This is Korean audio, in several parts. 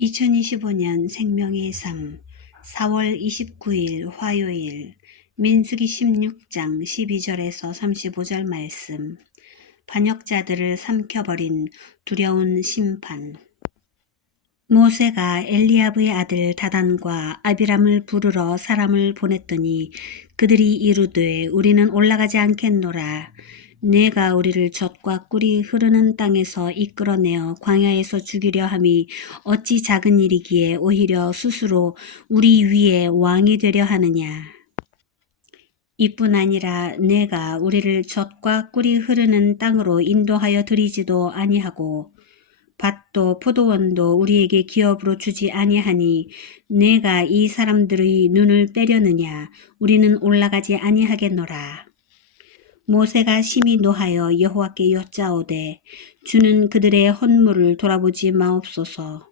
2025년 생명의 삶 4월 29일 화요일 민수기 16장 12절에서 35절 말씀. 반역자들을 삼켜버린 두려운 심판. 모세가 엘리아브의 아들 다단과 아비람을 부르러 사람을 보냈더니 그들이 이르되 우리는 올라가지 않겠노라 내가 우리를 젖과 꿀이 흐르는 땅에서 이끌어내어 광야에서 죽이려 함이 어찌 작은 일이기에 오히려 스스로 우리 위에 왕이 되려 하느냐. 이뿐 아니라 내가 우리를 젖과 꿀이 흐르는 땅으로 인도하여 드리지도 아니하고 밭도 포도원도 우리에게 기업으로 주지 아니하니 내가 이 사람들의 눈을 빼려느냐 우리는 올라가지 아니하겠노라. 모세가 심히 노하여 여호와께 여짜오되 주는 그들의 헌물을 돌아보지 마옵소서.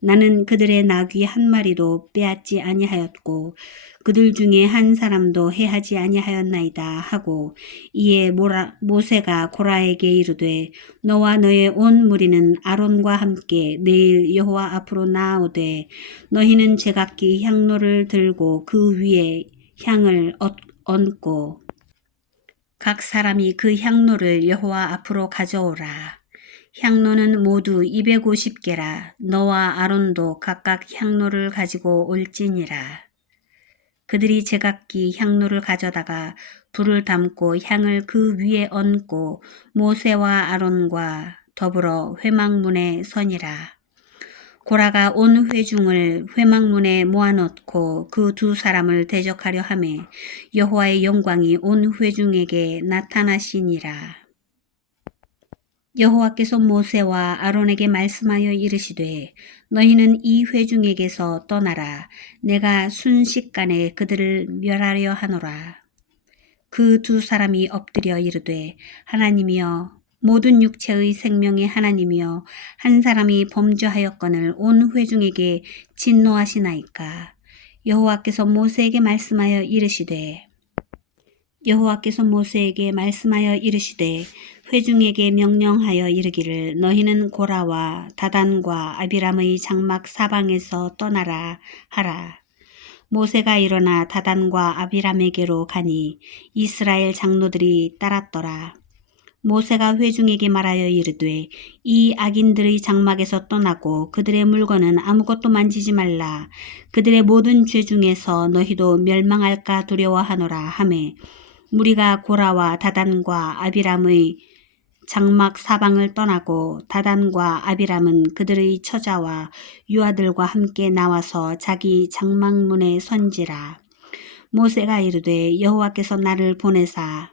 나는 그들의 나귀 한 마리도 빼앗지 아니하였고 그들 중에 한 사람도 해하지 아니하였나이다 하고 이에 모라, 모세가 고라에게 이르되 너와 너의 온 무리는 아론과 함께 내일 여호와 앞으로 나아오되 너희는 제각기 향로를 들고 그 위에 향을 얹고 각 사람이 그 향로를 여호와 앞으로 가져오라. 향로는 모두 250개라. 너와 아론도 각각 향로를 가지고 올지니라. 그들이 제각기 향로를 가져다가 불을 담고 향을 그 위에 얹고 모세와 아론과 더불어 회막문에 서니라. 고라가 온 회중을 회막문에 모아놓고 그 두 사람을 대적하려 하매 여호와의 영광이 온 회중에게 나타나시니라. 여호와께서 모세와 아론에게 말씀하여 이르시되 너희는 이 회중에게서 떠나라 내가 순식간에 그들을 멸하려 하노라. 그 두 사람이 엎드려 이르되 하나님이여 모든 육체의 생명의 하나님이여 한 사람이 범죄하였거늘 온 회중에게 진노하시나이까? 여호와께서 모세에게 말씀하여 이르시되 여호와께서 모세에게 말씀하여 이르시되 회중에게 명령하여 이르기를 너희는 고라와 다단과 아비람의 장막 사방에서 떠나라 하라. 모세가 일어나 다단과 아비람에게로 가니 이스라엘 장로들이 따랐더라 모세가 회중에게 말하여 이르되 이 악인들의 장막에서 떠나고 그들의 물건은 아무것도 만지지 말라. 그들의 모든 죄 중에서 너희도 멸망할까 두려워하노라 하매 무리가 고라와 다단과 아비람의 장막 사방을 떠나고 다단과 아비람은 그들의 처자와 유아들과 함께 나와서 자기 장막문에 선지라. 모세가 이르되 여호와께서 나를 보내사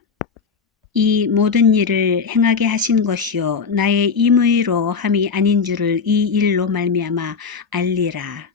이 모든 일을 행하게 하신 것이요 나의 임의로 함이 아닌 줄을 이 일로 말미암아 알리라.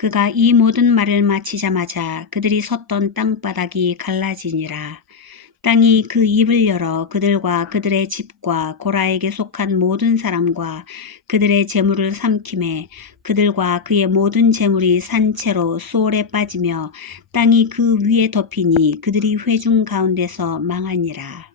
그가 이 모든 말을 마치자마자 그들이 섰던 땅바닥이 갈라지니라. 땅이 그 입을 열어 그들과 그들의 집과 고라에게 속한 모든 사람과 그들의 재물을 삼킴에 그들과 그의 모든 재물이 산채로 소홀에 빠지며 땅이 그 위에 덮이니 그들이 회중 가운데서 망하니라.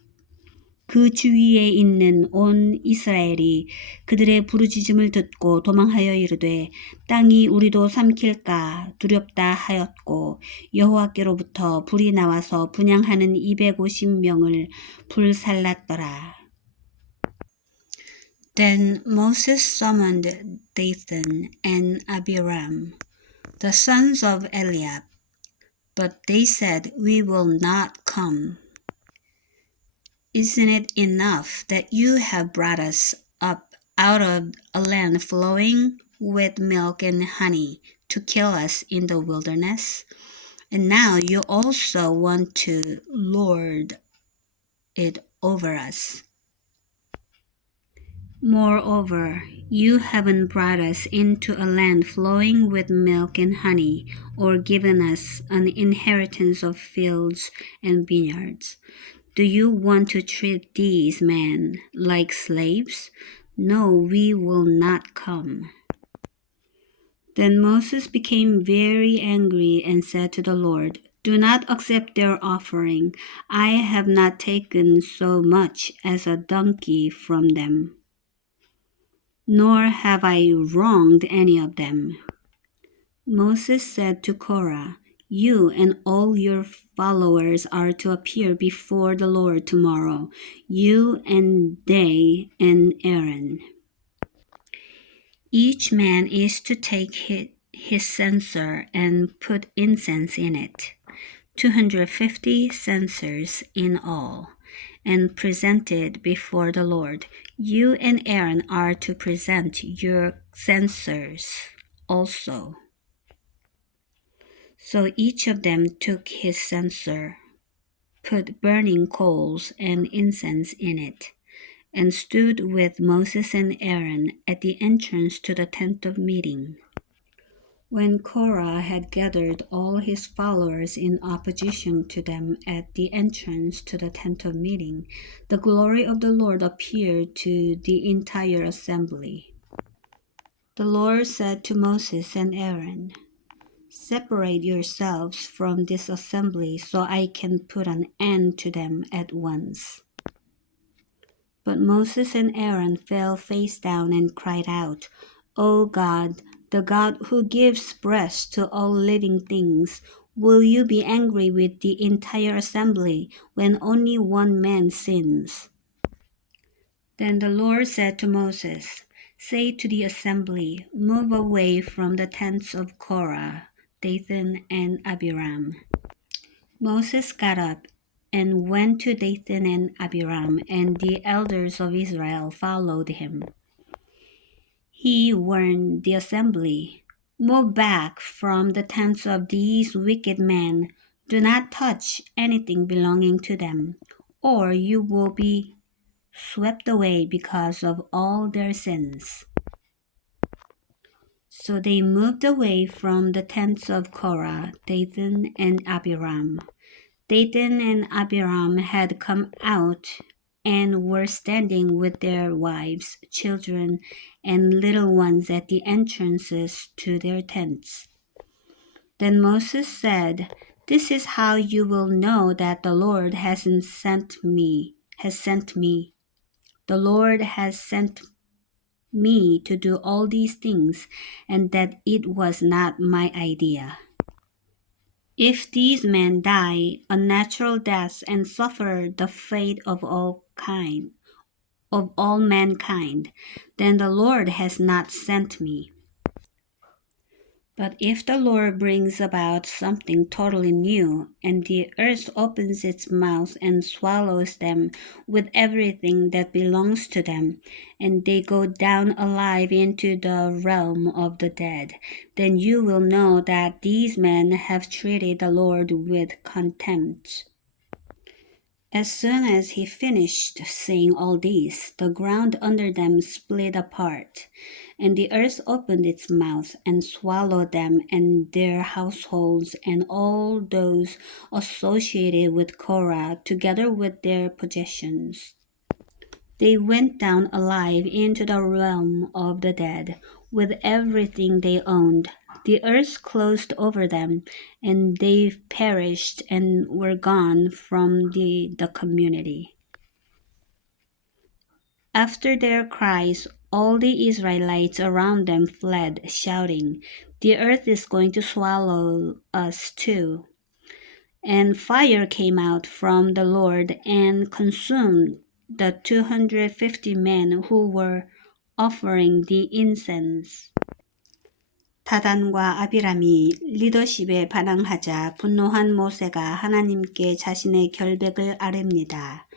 그 주위에 있는 온 이스라엘이 그들의 부르짖음을 듣고 도망하여 이르되 땅이 우리도 삼킬까 두렵다 하였고 여호와께로부터 불이 나와서 분양하는 250명을 불살랐더라. Then Moses summoned Dathan and Abiram, the sons of Eliab, but they said, We will not come. Isn't it enough that you have brought us up out of a land flowing with milk and honey to kill us in the wilderness? And now you also want to lord it over us. Moreover, you haven't brought us into a land flowing with milk and honey, or given us an inheritance of fields and vineyards. Do you want to treat these men like slaves? No, we will not come. Then Moses became very angry and said to the Lord, Do not accept their offering. I have not taken so much as a donkey from them, nor have I wronged any of them. Moses said to Korah, You and all your followers are to appear before the Lord tomorrow, you and they and Aaron. Each man is to take his, his censer and put incense in it, 250 censers in all, and present it before the Lord. You and Aaron are to present your censers also. So each of them took his censer, put burning coals and incense in it, and stood with Moses and Aaron at the entrance to the tent of meeting. When Korah had gathered all his followers in opposition to them at the entrance to the tent of meeting, the glory of the Lord appeared to the entire assembly. The Lord said to Moses and Aaron, Separate yourselves from this assembly so I can put an end to them at once. But Moses and Aaron fell face down and cried out, O God, the God who gives breath to all living things, will you be angry with the entire assembly when only one man sins? Then the Lord said to Moses, Say to the assembly, Move away from the tents of Korah, Dathan, and Abiram. Moses got up and went to Dathan and Abiram, and the elders of Israel followed him. He warned the assembly Move back from the tents of these wicked men. Do not touch anything belonging to them, or you will be swept away because of all their sins. So they moved away from the tents of Korah, Dathan, and Abiram. Dathan and Abiram had come out and were standing with their wives, children, and little ones at the entrances to their tents. Then Moses said, This is how you will know that the Lord hasn't sent me, has sent me. The Lord has sent me to do all these things, and that it was not my idea. If these men die unnatural deaths and suffer the fate of all kind, of all mankind, then the Lord has not sent me. But if the Lord brings about something totally new, and the earth opens its mouth and swallows them with everything that belongs to them, and they go down alive into the realm of the dead, then you will know that these men have treated the Lord with contempt. As soon as he finished saying all this, the ground under them split apart, and the earth opened its mouth and swallowed them and their households and all those associated with Korah, together with their possessions. They went down alive into the realm of the dead with everything they owned. The earth closed over them, and they perished and were gone from the, the community. After their cries, all the Israelites around them fled, shouting, The earth is going to swallow us too. And fire came out from the Lord and consumed the 250 men who were offering the incense. 다단과 아비람이 리더십에 반항하자 분노한 모세가 하나님께 자신의 결백을 아뢰입니다.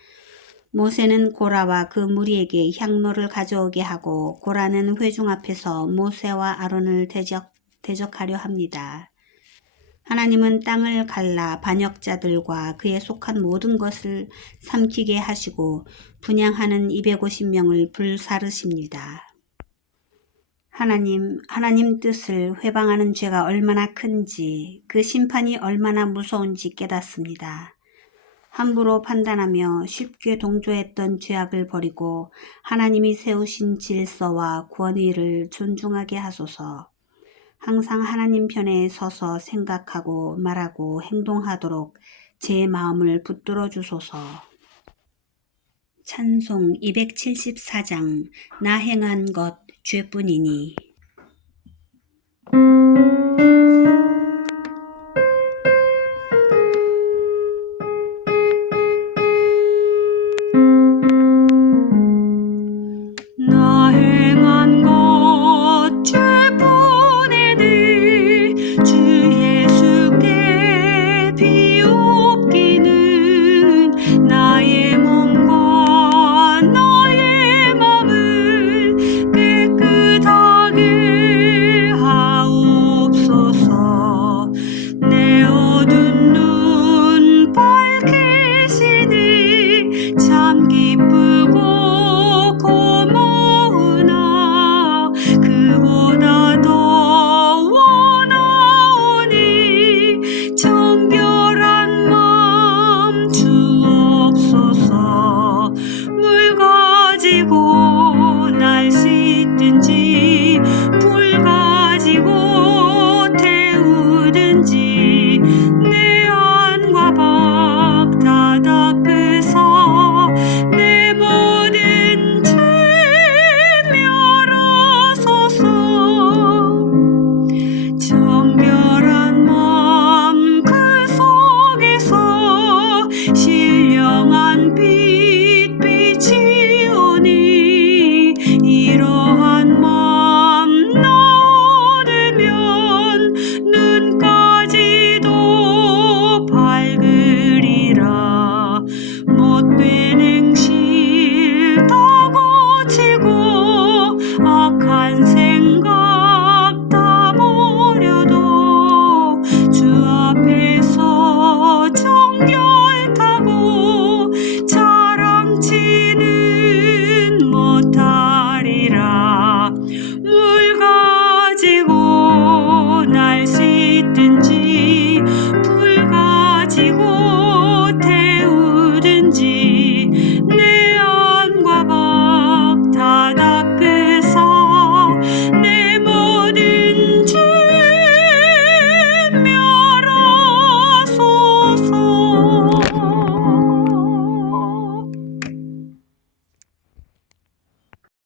모세는 고라와 그 무리에게 향로를 가져오게 하고 고라는 회중 앞에서 모세와 아론을 대적, 대적하려 합니다. 하나님은 땅을 갈라 반역자들과 그에 속한 모든 것을 삼키게 하시고 분양하는 250명을 불사르십니다. 하나님, 하나님 뜻을 회방하는 죄가 얼마나 큰지, 그 심판이 얼마나 무서운지 깨닫습니다. 함부로 판단하며 쉽게 동조했던 죄악을 버리고 하나님이 세우신 질서와 권위를 존중하게 하소서. 항상 하나님 편에 서서 생각하고 말하고 행동하도록 제 마음을 붙들어 주소서. 찬송 274장 나 행한 것 죄뿐이니